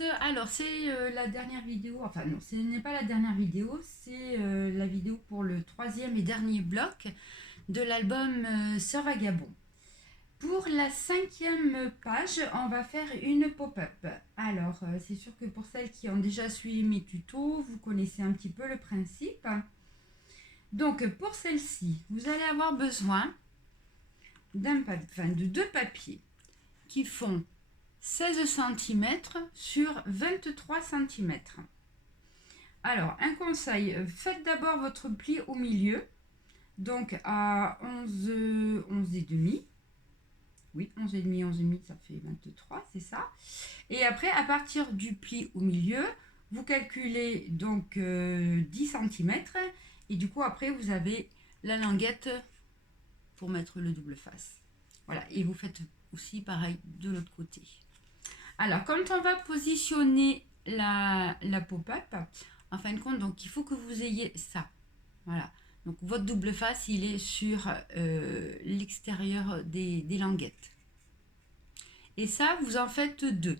toutes. Alors c'est la dernière vidéo, enfin non, ce n'est pas la dernière vidéo, c'est la vidéo pour le troisième et dernier bloc de l'album Sœur Vagabond. Pour la cinquième page, on va faire une pop-up. Alors c'est sûr que pour celles qui ont déjà suivi mes tutos, vous connaissez un petit peu le principe. Donc pour celle-ci, vous allez avoir besoin de deux papiers qui font 16 cm sur 23 cm. Alors, un conseil, faites d'abord votre pli au milieu, donc à 11 et demi. Oui, 11 et demi, 11 et demi, ça fait 23, c'est ça. Et après, à partir du pli au milieu, vous calculez donc 10 cm. Et du coup, après, vous avez la languette pour mettre le double face. Voilà, et vous faites aussi pareil de l'autre côté. Alors, quand on va positionner la pop-up, en fin de compte, donc il faut que vous ayez ça. Voilà. Donc, votre double face, il est sur l'extérieur des languettes. Et ça, vous en faites deux.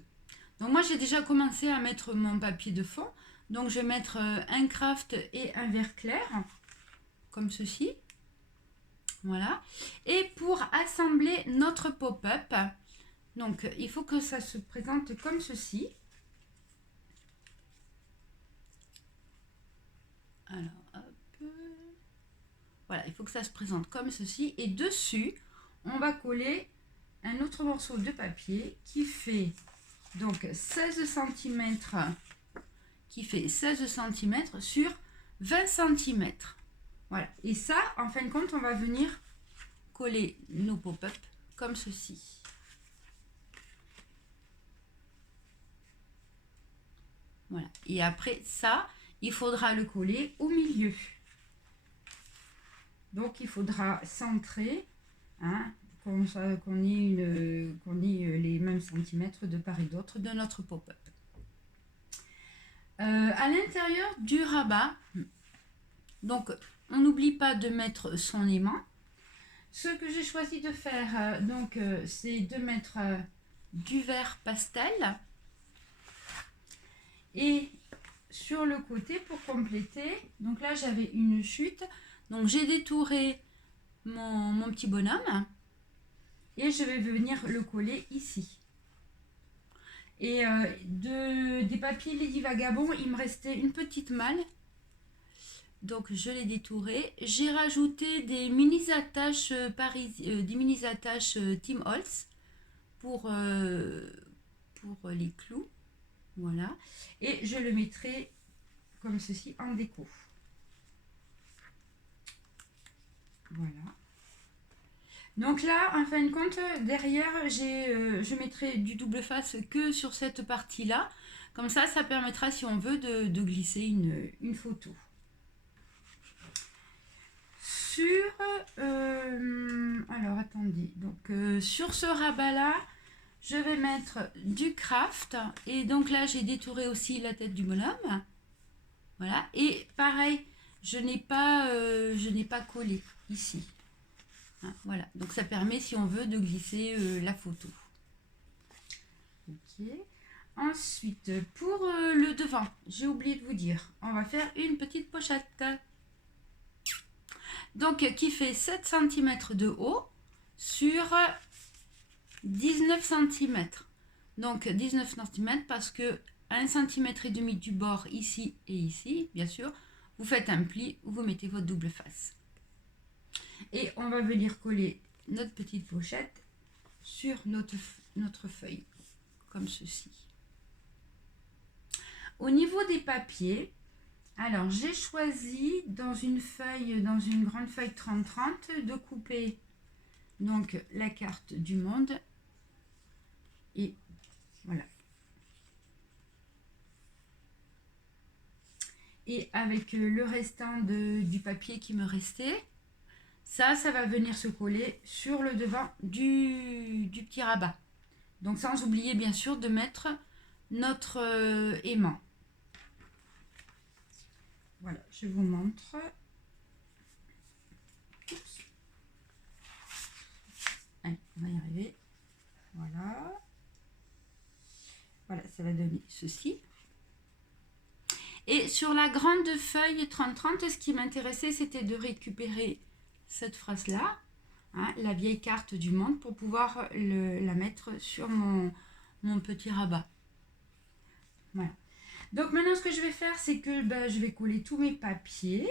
Donc, moi, j'ai déjà commencé à mettre mon papier de fond. Donc, je vais mettre un craft et un vert clair, comme ceci. Voilà. Et pour assembler notre pop-up, donc il faut que ça se présente comme ceci. Alors, hop. Voilà, il faut que ça se présente comme ceci. Et dessus, on va coller un autre morceau de papier qui fait donc 16 cm, sur 20 cm. Voilà. Et ça, en fin de compte, on va venir coller nos pop-up comme ceci. Voilà. Et après ça, il faudra le coller au milieu. Donc il faudra centrer, hein, qu'on ait les mêmes centimètres de part et d'autre de notre pop-up. À l'intérieur du rabat, donc on n'oublie pas de mettre son aimant. Ce que j'ai choisi de faire, c'est de mettre du vert pastel. Et sur le côté, pour compléter, donc là j'avais une chute, donc j'ai détouré mon petit bonhomme et je vais venir le coller ici. Et des papiers Lady Vagabond, il me restait une petite malle, donc je l'ai détouré. J'ai rajouté des mini attaches Tim Holtz pour les clous. Voilà. Et je le mettrai comme ceci en déco. Voilà. Donc là, en fin de compte, derrière, je mettrai du double face que sur cette partie-là. Comme ça permettra, si on veut, de glisser une photo. Alors, attendez. Donc, sur ce rabat-là, je vais mettre du craft. Et donc là, j'ai détouré aussi la tête du bonhomme. Voilà. Et pareil, je n'ai pas collé ici. Hein, voilà. Donc ça permet, si on veut, de glisser la photo. Ok. Ensuite, pour le devant, j'ai oublié de vous dire, on va faire une petite pochette. Donc, qui fait 7 cm de haut sur 19 cm. Donc 19 cm parce que 1,5 cm du bord ici et ici, bien sûr, vous faites un pli, vous mettez votre double face. Et on va venir coller notre petite pochette sur notre feuille, comme ceci. Au niveau des papiers, alors j'ai choisi dans une grande feuille 30-30 de couper donc la carte du monde. Et voilà. Et avec le restant du papier qui me restait, ça va venir se coller sur le devant du petit rabat. Donc sans oublier bien sûr de mettre notre aimant. Voilà, je vous montre. Oups. Allez, on va y arriver. Voilà. Voilà, ça va donner ceci. Et sur la grande feuille 30-30, ce qui m'intéressait, c'était de récupérer cette phrase-là, hein, la vieille carte du monde, pour pouvoir la mettre sur mon petit rabat. Voilà. Donc maintenant, ce que je vais faire, c'est que je vais coller tous mes papiers.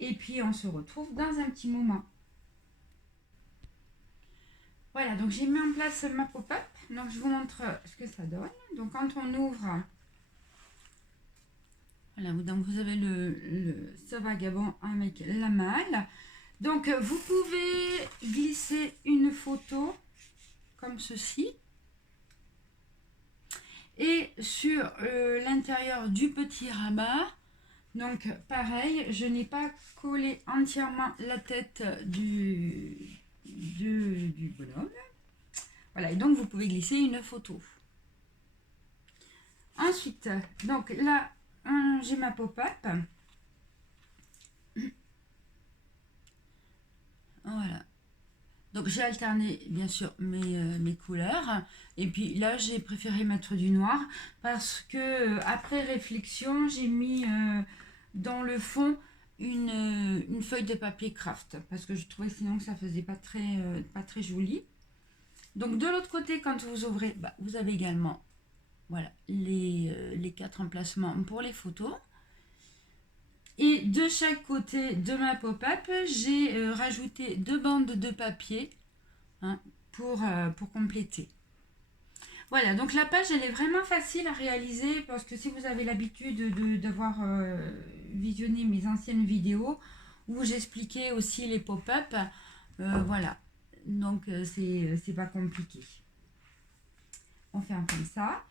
Et puis, on se retrouve dans un petit moment. Voilà, donc j'ai mis en place ma pop-up. Donc, je vous montre ce que ça donne. Donc, quand on ouvre... Voilà, donc vous avez ce vagabond avec la malle. Donc, vous pouvez glisser une photo comme ceci. Et sur l'intérieur du petit rabat, donc pareil, je n'ai pas collé entièrement la tête du bonhomme. Voilà, et donc vous pouvez glisser une photo. Ensuite, donc là, j'ai ma pop-up. Voilà. Donc j'ai alterné bien sûr mes couleurs. Et puis là, j'ai préféré mettre du noir parce que après réflexion, j'ai mis dans le fond une feuille de papier craft parce que je trouvais sinon que ça faisait pas très joli. Donc de l'autre côté, quand vous ouvrez, vous avez également voilà, les 4 emplacements pour les photos. Et de chaque côté de ma pop-up, j'ai rajouté 2 bandes de papier, hein, pour compléter. Voilà, donc la page, elle est vraiment facile à réaliser parce que si vous avez l'habitude d'avoir visionné mes anciennes vidéos où j'expliquais aussi les pop-up, voilà, donc c'est pas compliqué. On fait comme ça.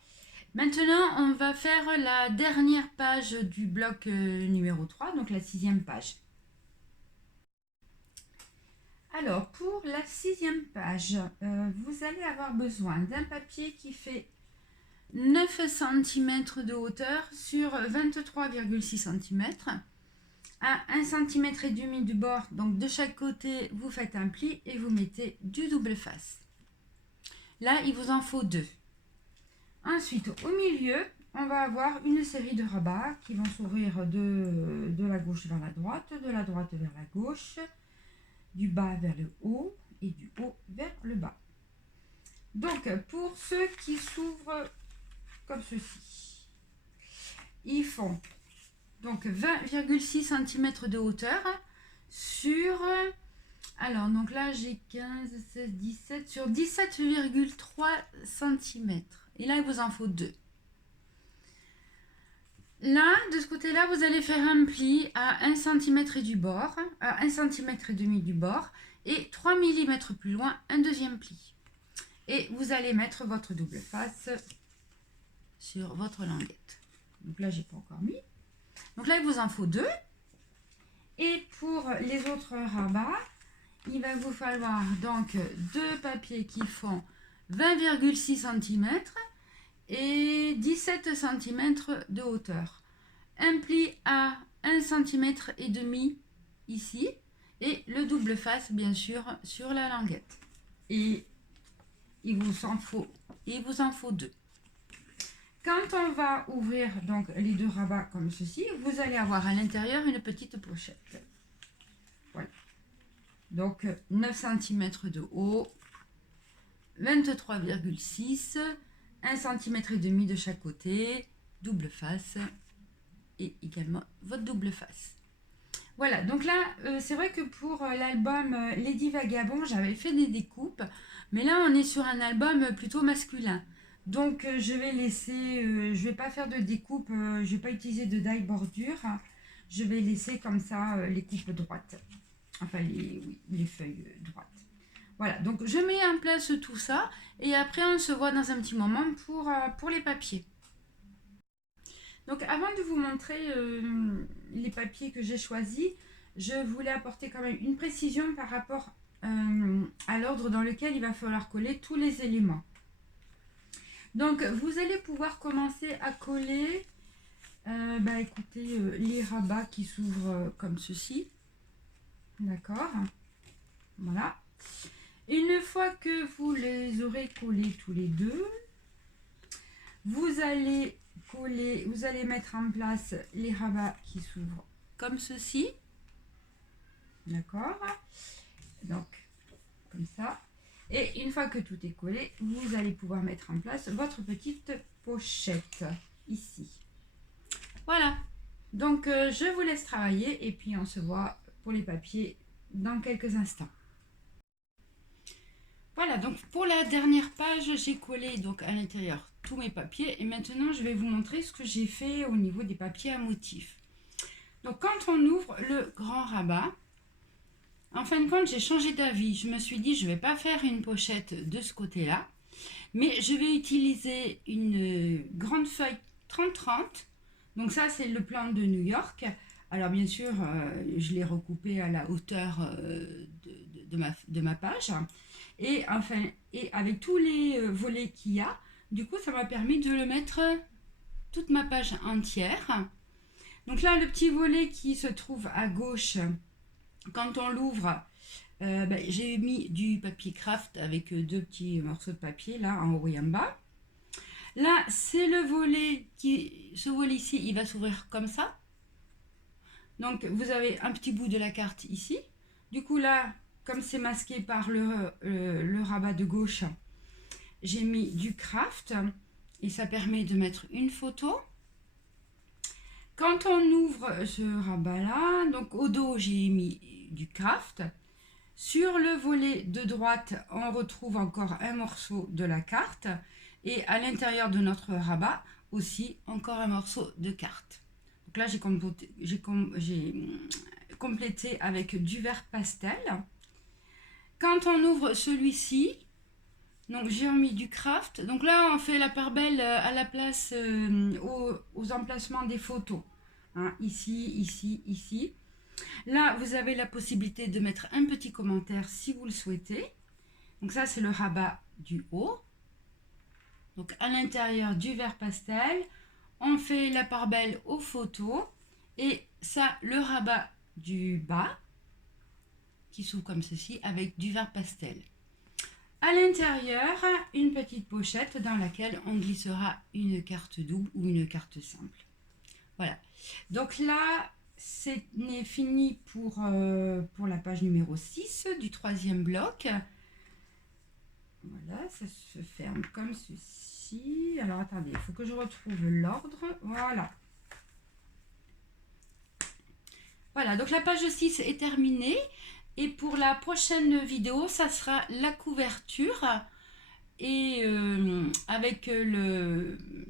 Maintenant, on va faire la dernière page du bloc numéro 3, donc la 6e page. Alors, pour la 6e page, vous allez avoir besoin d'un papier qui fait 9 cm de hauteur sur 23,6 cm à 1,5 cm du bord. Donc, de chaque côté, vous faites un pli et vous mettez du double face. Là, il vous en faut 2. Ensuite, au milieu, on va avoir une série de rabats qui vont s'ouvrir de la gauche vers la droite, de la droite vers la gauche, du bas vers le haut et du haut vers le bas. Donc, pour ceux qui s'ouvrent comme ceci, ils font donc 20,6 cm de hauteur sur... Alors, donc là, j'ai 15, 16, 17, sur 17,3 cm. Et là, il vous en faut 2. Là, de ce côté-là, vous allez faire un pli à 1 cm du bord, à 1 cm et demi du bord, et 3 mm plus loin, un deuxième pli. Et vous allez mettre votre double face sur votre languette. Donc là, j'ai pas encore mis. Donc là, il vous en faut 2. Et pour les autres rabats, il va vous falloir donc 2 papiers qui font 20,6 cm et 17 cm de hauteur. Un pli à 1 cm et demi ici et le double face bien sûr sur la languette. Et il vous en faut 2. Quand on va ouvrir donc les 2 rabats comme ceci, vous allez avoir à l'intérieur une petite pochette. Voilà. Donc 9 cm de haut, 23,6, 1 cm et demi de chaque côté, double face et également votre double face. Voilà, donc là, c'est vrai que pour l'album Lady Vagabond, j'avais fait des découpes, mais là, on est sur un album plutôt masculin. Donc, je vais laisser, je vais pas faire de découpe, je vais pas utiliser de die bordure. Je vais laisser comme ça les coupes droites. Enfin, les feuilles droites. Voilà, donc je mets en place tout ça et après on se voit dans un petit moment pour les papiers. Donc avant de vous montrer les papiers que j'ai choisis, je voulais apporter quand même une précision par rapport à l'ordre dans lequel il va falloir coller tous les éléments. Donc vous allez pouvoir commencer à coller écoutez, les rabats qui s'ouvrent comme ceci. D'accord, voilà. Une fois que vous les aurez collés tous les deux, Vous allez coller, vous allez mettre en place les rabats qui s'ouvrent comme ceci. D'accord? Donc, comme ça. Et une fois que tout est collé, vous allez pouvoir mettre en place votre petite pochette ici. Voilà. Donc, je vous laisse travailler et puis on se voit pour les papiers dans quelques instants. Voilà, donc pour la dernière page, j'ai collé donc à l'intérieur tous mes papiers et maintenant je vais vous montrer ce que j'ai fait au niveau des papiers à motifs. Donc quand on ouvre le grand rabat, en fin de compte j'ai changé d'avis. Je me suis dit je ne vais pas faire une pochette de ce côté-là, mais je vais utiliser une grande feuille 30-30. Donc ça c'est le plan de New York. Alors bien sûr je l'ai recoupé à la hauteur de ma page. Et enfin, et avec tous les volets qu'il y a, du coup, ça m'a permis de le mettre toute ma page entière. Donc là, le petit volet qui se trouve à gauche, quand on l'ouvre, j'ai mis du papier craft avec deux petits morceaux de papier, là, en haut et en bas. Là, c'est le volet ce volet ici, il va s'ouvrir comme ça. Donc, vous avez un petit bout de la carte ici. Du coup, là, comme c'est masqué par le rabat de gauche, j'ai mis du craft et ça permet de mettre une photo. Quand on ouvre ce rabat là, donc au dos j'ai mis du craft. Sur le volet de droite, on retrouve encore un morceau de la carte et à l'intérieur de notre rabat aussi encore un morceau de carte. Donc là j'ai complété avec du vert pastel. Quand on ouvre celui-ci, donc j'ai mis du craft. Donc là, on fait la part belle à la place aux emplacements des photos. Hein, ici, ici, ici. Là, vous avez la possibilité de mettre un petit commentaire si vous le souhaitez. Donc ça, c'est le rabat du haut. Donc à l'intérieur du vert pastel, on fait la part belle aux photos. Et ça, le rabat du bas, qui s'ouvre comme ceci, avec du vert pastel. À l'intérieur, une petite pochette dans laquelle on glissera une carte double ou une carte simple. Voilà. Donc là, c'est fini pour la page numéro 6 du troisième bloc. Voilà, ça se ferme comme ceci. Alors attendez, il faut que je retrouve l'ordre. Voilà. Voilà, donc la page 6 est terminée. Et pour la prochaine vidéo, ça sera la couverture et avec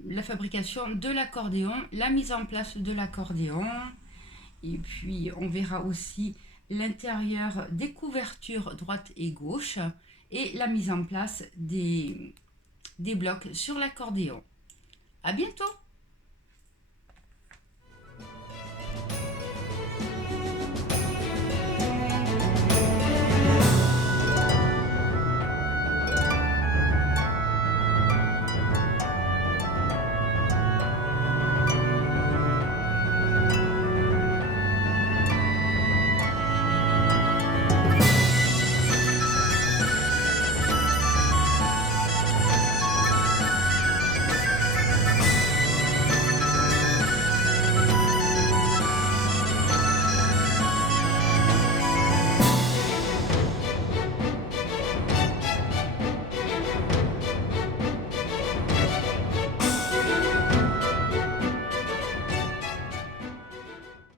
la fabrication de l'accordéon, la mise en place de l'accordéon. Et puis, on verra aussi l'intérieur des couvertures droite et gauche et la mise en place des blocs sur l'accordéon. À bientôt!